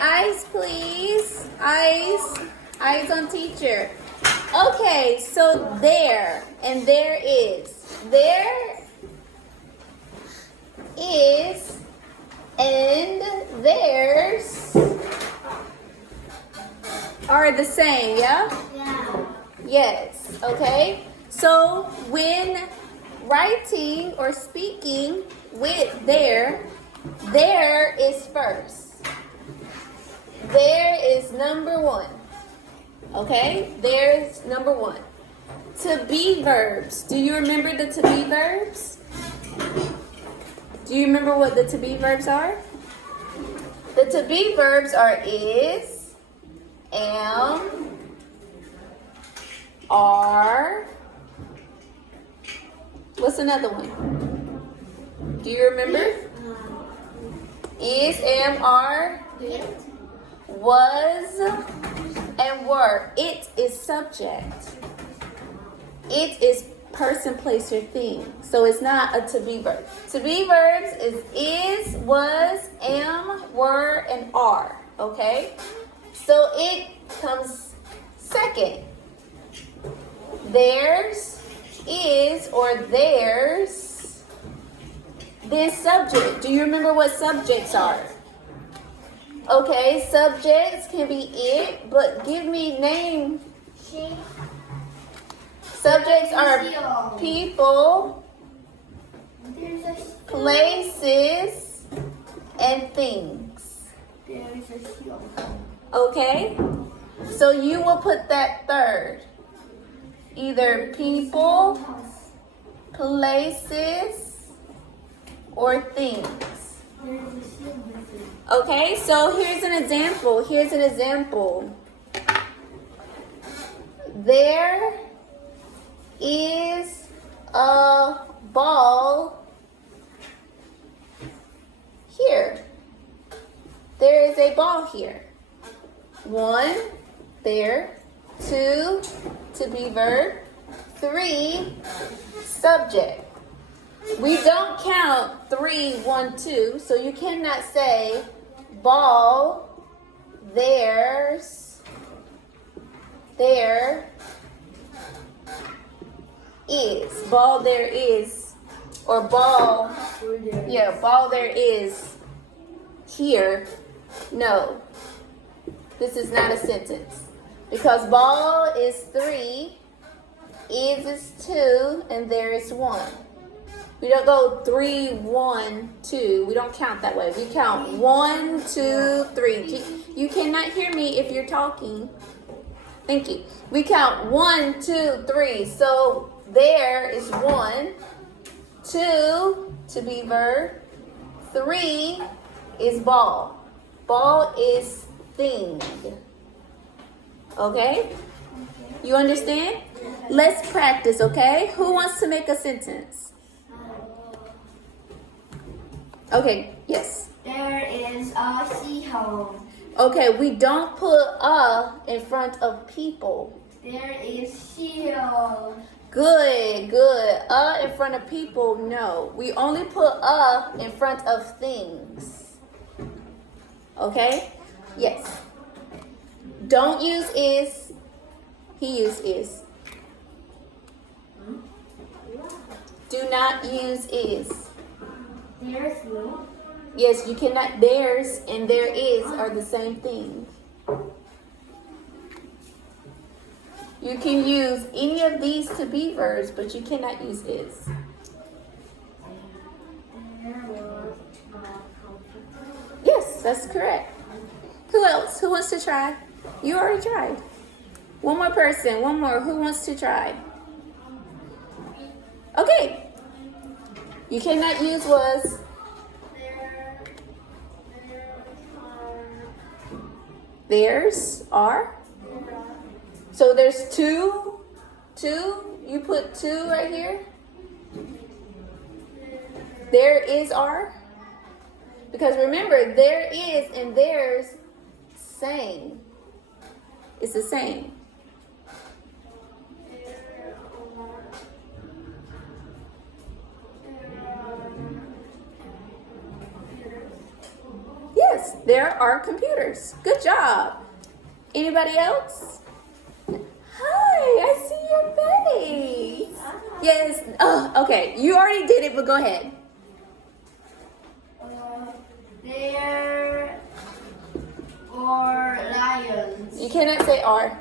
eyes, please. Eyes. Eyes on teacher. Okay, so there and there is. There is and there's are the same, yeah? Yeah. Yes, okay. So when writing or speaking with there is first. There is number one. Okay, there's number one. To be verbs. Do you remember the to be verbs? Do you remember what the to be verbs are? The to be verbs are is, am, are. What's another one? Do you remember? Is, am, are, was, and were. It is subject. It is person, place, or thing. So it's not a to be verb. To be verbs is, was, am, were, and are. Okay? So it comes second. There's, is, or there's. Then subject. Do you remember what subjects are? Okay, subjects can be it, but give me name. She. Subjects are people, There's a places, and things. There's a seal. Okay? So you will put that third. Either people, places, or things. There's a seal with it. Okay, so here's an example. Here's an example. There is a ball here. There is a ball here. One, there. Two, to be verb. Three, subject. We don't count 3, 1, 2, so you cannot say ball, there's, there is. Ball, there is. Or ball, yeah, ball, there is here. No, this is not a sentence. Because ball is 3, is 2, and there is 1. We don't go 3, 1, 2. We don't count that way. We count 1, 2, 3. You cannot hear me if you're talking. Thank you. We count 1, 2, 3. So there is 1. 2, to be verb. 3 is ball. Ball is thing. Okay? You understand? Let's practice, okay? Who wants to make a sentence? Okay, yes. There is a seahole. Okay, we don't put a in front of people. There is seal. Good, good. A in front of people, no. We only put a in front of things. Okay? Yes. Don't use is. He used is. Do not use is. There's no. Yes, you cannot. There's and there is are the same thing. You can use any of these to be verbs, but you cannot use is. Yes, that's correct. Who else? Who wants to try? You already tried. One more person. One more. Who wants to try? Okay. You cannot use was. There's are. So there's two. You put 2 right here. There is are. Because remember, there is and there's same. It's the same. Yes. Yes, there are computers. Good job. Anybody else? Hi, I see your face. Yes. Okay. You already did it, but go ahead. There are lions. You cannot say are.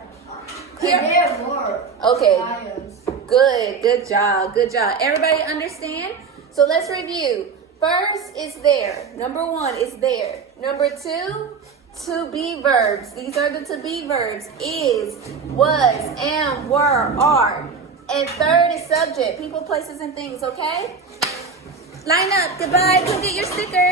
Here. There are more Okay. lions. Good. Good job. Good job. Everybody understand? So let's review. First is there. Number 1 is there. Number 2, to be verbs. These are the to be verbs. Is, was, am, were, are. And 3rd is subject. People, places, and things. Okay? Line up. Goodbye. Go get your sticker.